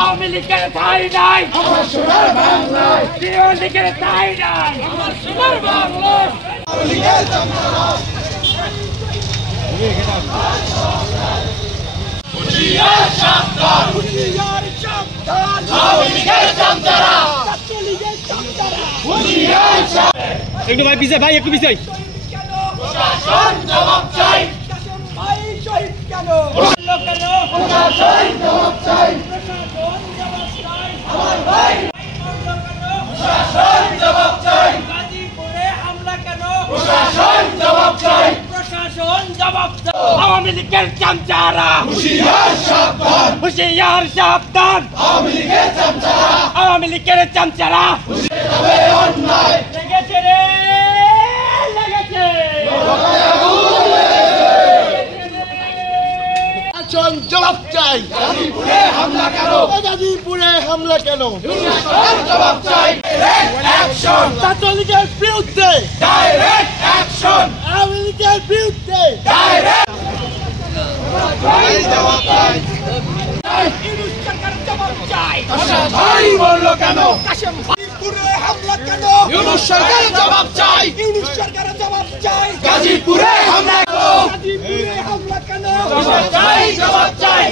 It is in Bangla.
আওয়ামী লীগের ঠাঁই নাই আমার সোনার বাংলায়, আওয়ামী লীগের ঠাঁই নাই আমার সোনার বাংলায়। হুঁশিয়ার সাবধান, হুঁশিয়ার সাবধান, আওয়ামী লীগের চামচারা, ছাত্রলীগের চামচারা, হুঁশিয়ার সাবধান। একটু ভাই পিছে, ভাই একটু পিছে। প্রশাসন জবাব চাই, ভাই শহীদ কেন বললো কেন, প্রশাসন জবাব চাই, প্রশাসন জবাব চাই, আমার ভাই প্রশাসন জবাব চাই, গাজীপুরে হামলা কেন, প্রশাসন জবাব চাই, প্রশাসন জবাব চাই। আওয়ামী লীগের চামচারা হুঁশিয়ার সাবধান, হুঁশিয়ার সাবধান, আওয়ামী লীগের চামচারা, আওয়ামী লীগের চামচারা অন্যায় লেগেছে রে, লেগেছে জবাব চাই। গাজীপুরে হামলা কেন, গাজীপুরে হামলা কেন, জবাব চাই, অ্যাকশন, ছাত্রলীগের বিরুদ্ধে, ডাইরেক্ট অ্যাকশন, আওয়ামী লীগের বিরুদ্ধে, ডাইরেক্ট জবাব চাই, ইউনূস সরকার জবাব চাই। কাশেম ভাই বললো কেন, কাশেম গাজীপুরে হামলা কেন, ইউনূস সরকার জবাব চাই, ইউনূস সরকার জবাব চাই, গাজীপুরে হামলা কেন, গাজীপুরে হামলা কেন, জবাব চাই, জবাব চাই।